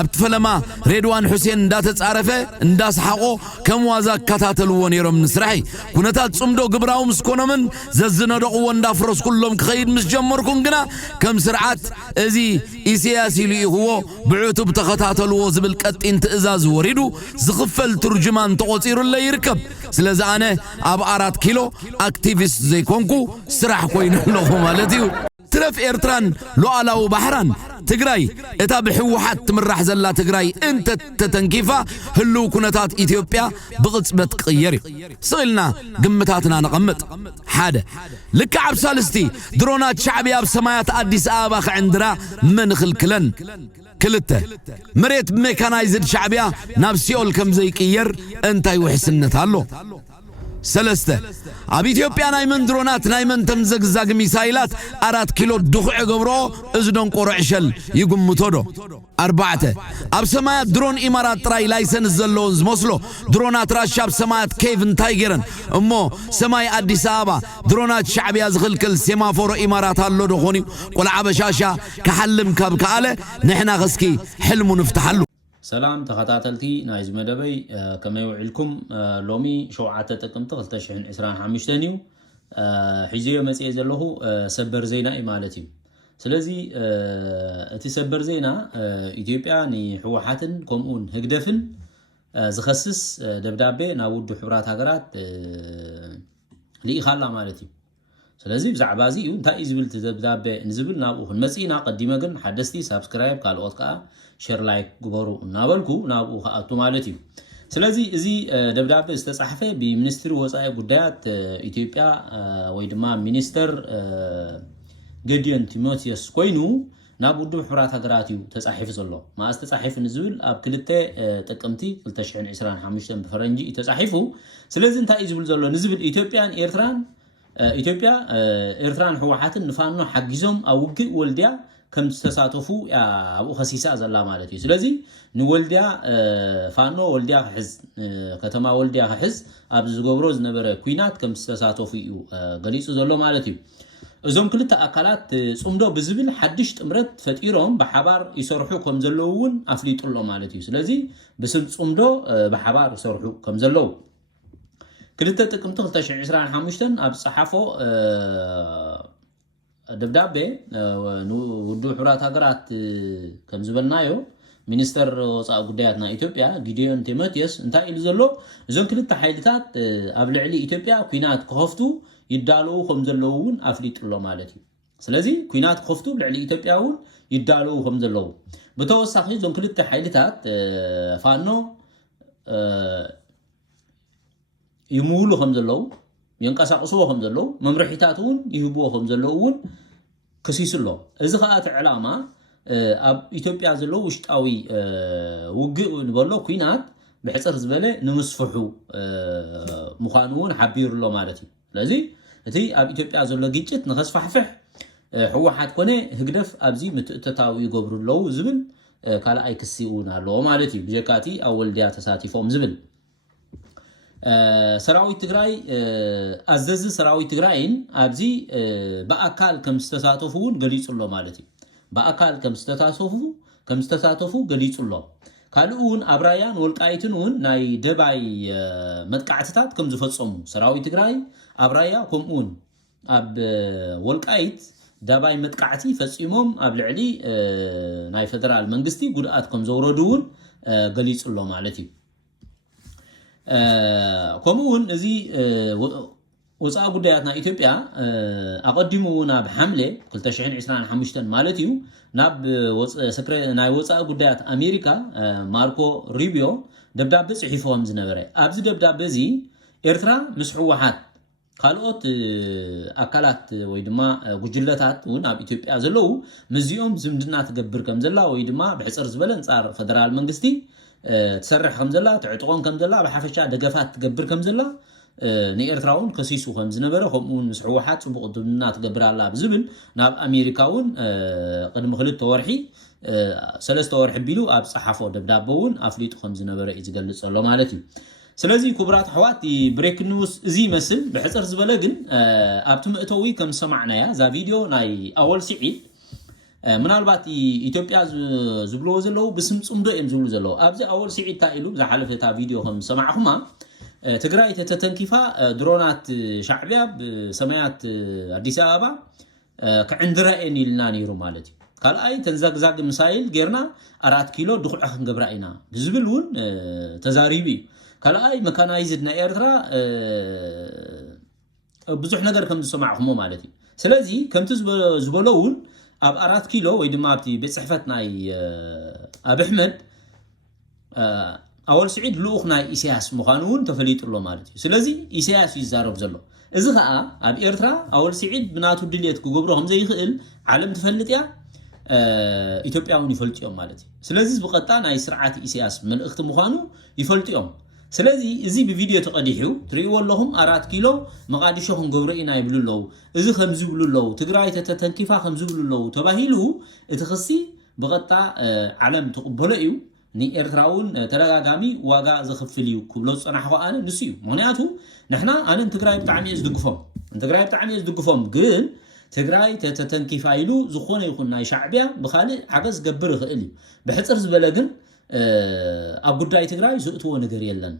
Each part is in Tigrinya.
أبتفلما ريدوان حسين دات تعرفه انداس حقو كم وازا كتاتلو نيرم نسرحي كنتات صمدو قبراو مسكونا من ززنا دقو وندافرس كلهم كخيد مسجمركم قنا كم سرعات ازي إسياسي لي هو بعوتب تخطاتلو زبل كتين تأزاز وريدو زغفل ترجمان تقوصير اللي يركب سلازانه أب 4 كيلو أكتيفيست زي كونكو سرح كوين لهم مالتيو ترف إيرتران لوعلاو بحران تقراي إتا بحوحات تمرح زلا تقراي انت تتنكيفا هلو كنتات إثيوبيا بغصبت قيري سئلنا قمتاتنا نقمت حادة لك عب سالستي درونات شعبية بسمايات أديس آباخ عندنا من خلكلن كلته مريت ميكانايزد شعبية نابسيول كم زي كير انتاي وحسنتها سلسته اب ኢትዮጵያ ናይመን ድሮናት ናይመን ተምዘግዛግ ሚሳይላት 4 ኪሎ ድኹዕ ገብሮ እዝዶን ቆርዕሸል ይጉምቶዶ 4 اب ሰማያት ድሮን ኢማራት ጥራይ ላይሰንስ ዘለውን ዝመስሎ ድሮናት ራሻ اب ሰማያት ኬቭን ታይገረን እሞ ሰማይ አዲስ አበባ ድሮናት ሻዕቢያ ዝኽልክል ሴማፎሮ ኢማራት አሎ ደኾኒ ቆልዓ በሻሻ ከሐልም ካብ ካለ ንሕና ኸስኪ ሕልሙ ንፍታሐሉ سلام تخطاتلتي نايز مدبي كما يوعلكم لومي شوعات تقمت 2025 نيو حجيه مسئي زلهو سبر زينا إمالتي سلازي اتي سبر زينا إثيوبيا ني حوحاتن كومون هقدفن زخصص دبدابي ناود حبرات هاقرات لإخالا مالتي سلازي بزعبازي انتا إزبل تدبدابي نزبل نابوخن مسئينا قديمة حدثتي سابسكرايب كالواتكا شير لايك غبرو نابلكو نابو خاطو مالتي سلازي ازي دبدابه استصحفه بمنستر وصاي غدايات اثيوبيا ويدما منستر غديان تيموثيوس كوينو نابودو حرات هغراتيو تصحف زلو ما استصحف نزول اب كلته تقمتي 2025 بفرنجي تصحفو سلازي انت يزبل زلو نزبل اثيوبيان ايرتران اثيوبيا ايرتران حوحاتن نفانو حجزهم اوق ولديا كم تساتفو ابو خسيسا زلا مالتي سلازي نولديا فانو ولديا حز كتما ولديا حز ابز غبروز نبره كوينات كم تساتفو غليصو زلو مالتي ازوم كلتا اكلات صمدو بزبل حدش تمرت فتيروم بحبار يسرحو كم زلوون افليطلو مالتي سلازي بسم صمدو بحبار يسرحو كم زلو كلتا تقمت 2025 اب صحافو دبدابي ودو حرات هاقرات كم زبلنايو منستر وصاء قدياتنا إثيوبيا غيديون تيموثيوس انتا إلزلو زون كلتا حيلتات أبلعلي إثيوبيا كوينات كخفتو يدالو خمزلوون أفليت الله مالتي سلازي كوينات كخفتو بلعلي إثيوبياون يدالو خمزلو بتوسخي زون كلتا حيلتات فانو يمولو خمزلو ينقسقسو خمزلو ممرحيتاتون يهبو خمزلوون كسيسلو اذا خاطر علامه اب اثيوبيا زلو وشطاوي وقع نبلو كوينات بحصر زبله نمسفحو مخانون حبير له مالتي لذي اتي اب اثيوبيا زلو ግጭት نخسفحفح حوحات كونه هقدف ابزي متتتاوي يغبرلو زبل كالاي كسيون አለው مالتي بجكاتي اول ديا تساتيفوم زبل سراوي تግራይ አዘዝ سراوي تግራይን አብዚ በአካል ከምስተሳተፉን ገሊጽሎ ማለት ነው በአካል ከምስተሳተፉ ገሊጽሎ ካልኡን አብራያን ወልቃይትኑን ናይ ደባይ መጥቃዕትታት ከም ዝፈጸሙ سراوي تግራይ አብራያ ከምኡን አብ ወልቃይት ደባይ መጥቃዕቲ ፈጽሞም አብ ልዕሊ ናይ ፌደራል መንግስቲ ጉድአት ከም ዘወረዱን ገሊጽሎ ማለት ነው كمون ازي وصا غداياتنا اثيوبيا اقدمونا بحمله 2025 مالتيو ناب سكري ناي وصا غدايات امريكا ماركو ريبيو دبداب صحيفهم زنبره ابز دبداب زي ኤርትራ مسحوحات ካልኦት አካላት ወይ ድማ ጉጅለታት ውን ኣብ ኢትዮጵያ ዘለው መዚኦም ዝምድና ትገብር ከም ዘላ ወይ ድማ ብሕጽር ዝበለ አንጻር ፌደራል መንግስቲ تسرح كم زلا تعتقون كم زلا بحفشة دقفات تقبر كم زلا نيرتراون كسيسو خم زنبرة خمون مسحوحات وبقدمنا تقبر الله بزبل ناب أمريكاون قدم خلط تورحي سلست تورح بيلو أب صحافة دبدابون أفليت خم زنبرة إذا قال الله مالتي سلازي كبرات حواتي بريك نيوز زي مثل بحصر زبلجن أبتم أتوي كم سمعنا يا ذا فيديو ناي أول سعيد ምናልባት ኢትዮጵያ ዝብልዎ ዘለው ብስም ጽምዶ እዮም ዝብሉ ዘለው ኣብዚ ኣወል ስዒድ ታኢሉ ዝሓለፈታ ቪድዮ ከም ሰማዕኹማ ትግራይ ተተንኪፋ ድሮናት ሻዕብያ ብሰማያት አዲስ አበባ ከዕንድራኤን ኢልና ነይሩ ማለት እዩ ካልኣይ ተንዛግዛግ ምሳይል ጌርና 4 ኪሎ ድኹዕ ክንገብራ ኢና ዝብል እውን ተዛሪቢ ካልኣይ መካናይዝድ ና ኤርትራ ብዙሕ ነገር ከም ዝሰማዕኹሞ ማለት እዩ ስለዚ ከምቲ ዝበለውን ኣብ 4 ኪሎ ወይ ድማ ኣብቲ ቤት ጽሕፈት ናይ ኣብ ኣሕመድ ኣወል ስዒድ ልኡኽ ናይ ኢሳያስ ምዃኑውን ተፈሊጡሎ ማለት እዩ ስለዚ ኢሳያስ ይዛረብ ዘሎ እዚ ከዓ ኣብ ኤርትራ ኣወል ስዒድ ብናቱ ድልየት ክገብሮ ከም ዘይኽእል ዓለም ትፈልጥ እያ ኢትዮጵያውን ይፈልጥዮም ማለት እዩ ስለዚ ብቐጣ ናይ ስርዓት ኢሳያስ መልእኽቲ ምዃኑ ይፈልጥዮም ስለዚ እዚ ብቪድዮ ተቀዲሑ ትሪእዎ ኣለኹም 4 ኪሎ መቃዲሾ ክንገብሮ ኢና ይብሉለው እዚ ከም ዝብሉለው ትግራይ ተተንኪፋ ከም ዝብሉለው ተባሂሉ እቲ ክሲ ብቐጣ ዓለም ተقبሎ እዩ ንኤርትራውን ተረጋጋሚ ዋጋ ዝኽፍል እዩ ክብሎ ጽናሕኮ ኣነ ንሱ እዩ ምክንያቱ ንሕና ኣነ ትግራይ ብጣዕሚ ዝድግፎም ግን ትግራይ ተተንኪፋ ኢሉ ዝኾነ ይኹን ናይ ሻዕብያ ብኻልእ ዓገዝ ገብር ይኽእል እዩ ብሕፅር ዝበለ ግን ኣብ ጉዳይ ትግራይ ዝእትዎ ነገር የለን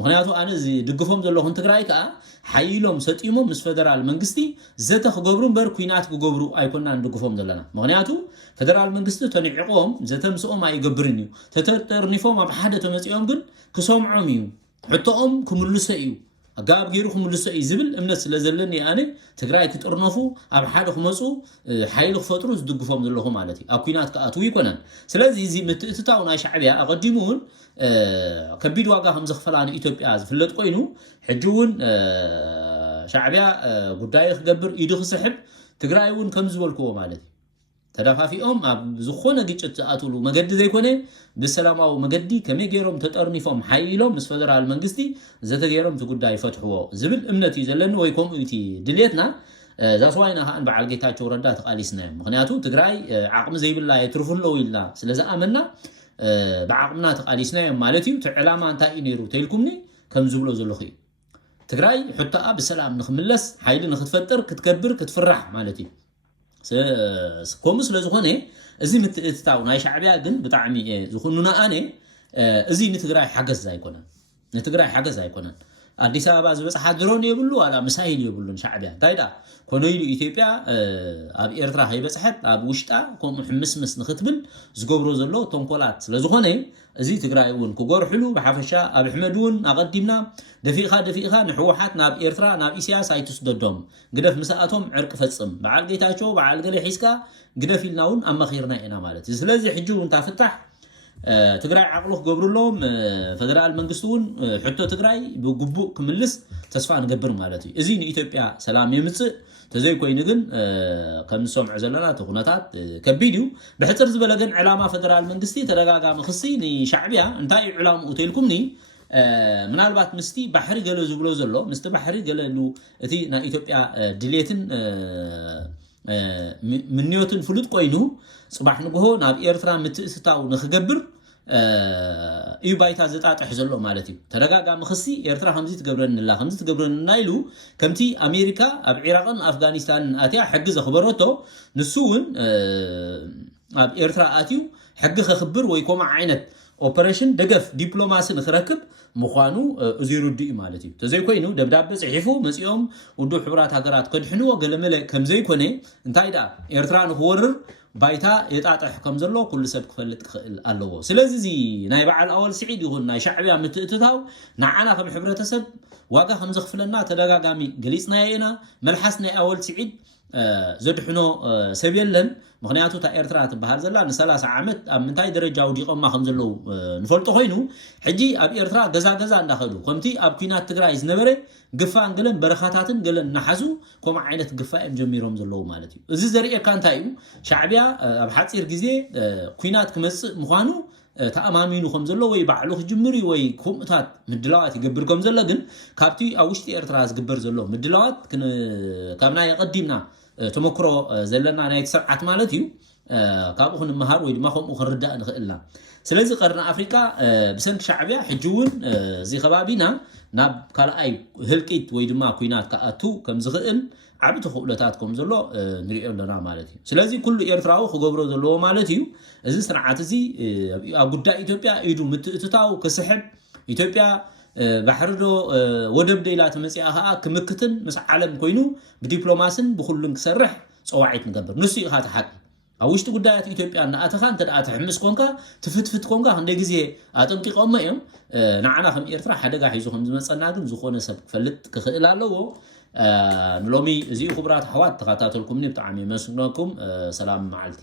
ምክንያቱ ኣነ ዝድግፎም ዘለኹን ትግራይ ከዓ ሓይሎም ሰጢሞም ምስ ፌደራል መንግስቲ ዘተ ክገብሩ በር ኩናት ክገብሩ ኣይኮንና ንድግፎም ዘለና ምክንያቱ ፌደራል መንግስቲ ተንዕቆም ዘተምስኦም ኣይገብርን እዩ ተተጠርኒፎም ኣብ ሓደ ተመጽኦም ግን ክሰምዖም እዩ ሕቶኦም ክምልሰ እዩ ኣጋብ ገይሩ ክምልሰ እዩ ዝብል እምነት ስለዘለኒ ኣነ ትግራይ ክጥርነፉ ኣብ ሓደ ክመጹ ሓይል ክፈጥሩ ዝድግፎም ዘለኹ ማለት እዩ ኣብ ኩናት ከኣትው ይኮነን ስለዚ እዚ ምትእትታው ናይ ሻዕብያ ኣቀዲሙን ከቢድ ዋጋ ከም ዝኽፈላ ንኢትዮጵያ ዝፍለጥ ኮይኑ ሕጂ እውን ሻዕብያ ጉዳይ ክገብር ኢዱ ክስሕብ ትግራይ እውን ከም ዝበልክዎ ማለት እዩ ተዳፋፊኦም ኣብ ዝኾነ ግጭት ዝኣትሉ መገዲ ዘይኮነ ብሰላማዊ መገዲ ከመይ ገይሮም ተጠርኒፎም ሓይሎም ምስ ፌደራል መንግስቲ ዘተ ገይሮም እቲ ጉዳይ ይፈትሕዎ ዝብል እምነት እዩ ዘለኒ ወይ ከምኡ እቲ ድልየትና ዛስዋይና ከኣን በዓል ጌታቸው ረዳ ተቃሊስናዮም ምክንያቱ ትግራይ ዓቕሚ ዘይብላ የትርፍለው ኢልና ስለዝኣመና ብዓቕምና ተቃሊስናዮም ማለት እዩ እቲ ዕላማ እንታይ እዩ ነይሩ ተይልኩምኒ ከም ዝብሎ ዘለኹ እዩ ትግራይ ሕቶኣ ብሰላም ንኽምለስ ሓይሊ ንኽትፈጥር ክትከብር ክትፍራሕ ማለት እዩ ከምኡ ስለዝኾነ እዚ ምትእትታው ናይ ሻዕብያ ግን ብጣዕሚ ዝኹኑና ኣነ እዚ ንትግራይ ሓገዝ ኣይኮነን አዲስ አበባ ዝበፅሓ ድሮን የብሉ ዋላ መሳይል የብሉን ሻዕብያ እንታይ ዳ ኮነ ኢሉ ኢትዮጵያ ኣብ ኤርትራ ሃይበፅሐት ኣብ ውሽጣ ከምኡ ሕምስምስ ንኽትብል ዝገብሮ ዘሎ ተንኮላት ስለዝኾነ እዚ ትግራይ እውን ክጎርሕሉ ብሓፈሻ ኣብ ኣሕመድ እውን ኣቐዲምና ደፊእኻ ንሕወሓት ናብ ኤርትራ ናብ ኢሳያስ ኣይትስደዶም ግደፍ ምስኣቶም ዕርቂ ፈጽም በዓል ጌታቸው በዓል ገለ ሒዝካ ግደፍ ኢልና እውን ኣመኺርና ኢና ማለት እዩ ስለዚ ሕጂ እውን ታፍታሕ ትግራይ ዓቅሉ ክገብሩሎም ፌደራል መንግስቲ እውን ሕቶ ትግራይ ብግቡእ ክምልስ ተስፋ ንገብር ማለት እዩ እዚ ንኢትዮጵያ ሰላም የምጽእ ተዘይ ኮይኑ ግን ከም ሰምዕ ዘለና ተኹነታት ከቢድ እዩ ብሕፅር ዝበለ ግን ዕላማ ፌደራል መንግስቲ ተደጋጋሚ ክሲ ንሻዕብያ እንታይ እዩ ዕላምኡ ተይልኩምኒ ምናልባት ምስቲ ባሕሪ ገለ ዝብሎ ዘሎ ምስቲ ባሕሪ ገለሉ እቲ ናይ ኢትዮጵያ ድሌትን ምንዮትን ፍሉጥ ኮይኑ ጽባሕ ንግሆ ናብ ኤርትራ ምትእትታው ንኽገብር እዩ ባይታ ዘጣጥሕ ዘሎ ማለት እዩ ተረጋጋሚ ክሲ ኤርትራ ከምዚ ትገብረንና ኢሉ ከምቲ ኣሜሪካ ኣብ ኢራቅን ኣፍጋኒስታንን ኣትያ ሕጊ ዘኽበረቶ ንሱ እውን ኣብ ኤርትራ ኣትዩ ሕጊ ከኽብር ወይ ከምኡ ዓይነት ኦፐሬሽን ደገፍ ዲፕሎማሲ ንኽረክብ ምዃኑ እዚ ይርድእ ማለት እዩ ተዘይ ኮይኑ ደብዳቤ ጽሒፉ መጺኦም ውድብ ሕብራት ሃገራት ከድሕንዎ ገለመለ ከም ዘይኮነ እንታይ ዳ ኤርትራ ንኽወርር ባይታ የጣጥሕ ከም ዘሎ ኩሉ ሰብ ክፈልጥ ክኽእል ኣለዎ ስለዚ እዚ ናይ በዓል ኣወል ስዒድ ይኹን ናይ ሻዕብያ ምትእትታው ንዓና ከም ሕብረተሰብ ዋጋ ከም ዘኽፍለና ተደጋጋሚ ገሊጽና ኢና መልሓስ ናይ ኣወል ስዒድ ዘድሕኖ ሰብ የለን ምክንያቱ ታ ኤርትራ ትበሃል ዘላ ን30 ዓመት ኣብ ምንታይ ደረጃ ውዲቖማ ከም ዘለው ንፈልጦ ኮይኑ ሕጂ ኣብ ኤርትራ ገዛ እንዳኸዱ ከምቲ ኣብ ኩናት ትግራይ ዝነበረ ግፋን ገለን በረኻታትን ገለን ናሓዙ ከምኡ ዓይነት ግፋኦም ጀሚሮም ዘለው ማለት እዩ እዚ ዘርእየካ እንታይ እዩ ሻዕብያ ኣብ ሓፂር ግዜ ኩናት ክመጽእ ምዃኑ ተኣማሚኑ ከም ዘሎ ወይ ባዕሉ ክጅምር ወይ ከምኡታት ምድላዋት ይገብር ከም ዘሎ ግን ካብቲ ኣብ ውሽጢ ኤርትራ ዝግበር ዘሎ ምድላዋት ካብ ናይ ቀዲምና ተመክሮ ዘለና ናይ ስርዓት ማለት እዩ ካብኡ ክንመሃር ወይ ድማ ከምኡ ክንርዳእ ንኽእልና ስለዚህ ቀርና አፍሪካ ብሰንክ ሻዕብያ ሕጅውን እዚ ከባቢና ናብ ካልኣይ ህልቂት ወይ ድማ ኩናት ከኣቱ ከም ዝኽእል ዓብቲ ክእለታት ከም ዘሎ ንሪኦ ኣለና ማለት እዩ ስለዚ ኩሉ ኤርትራዊ ክገብሮ ዘለዎ ማለት እዩ እዚ ስርዓት እዚ ኣብ ጉዳይ ኢትዮጵያ ኢዱ ምትእትታው ክስሕብ ኢትዮጵያ ባሕርዶ ወደብ ደይላ ተመፅኣ ከዓ ክምክትን ምስ ዓለም ኮይኑ ብዲፕሎማስን ብኩሉን ክሰርሕ ፀዋዒት ንገብር ንሱ ኢኻ ተሓቂ ኣብ ውሽጢ ጉዳያት ኢትዮጵያ እናኣተኻ እንተ ደኣ ትሕምስ ኮንካ ትፍትፍት ኮንካ ክንደይ ግዜ ኣጠንቂቖሞ እዮም ንዓና ከም ኤርትራ ሓደጋ ሒዙ ከም ዝመፀና ግን ዝኾነ ሰብ ክፈልጥ ክኽእል ኣለዎ ንሎሚ እዚኡ ክቡራት ኣሕዋት ተኸታተልኩምኒ ብጣዕሚ መስግነኩም ሰላም መዓልቲ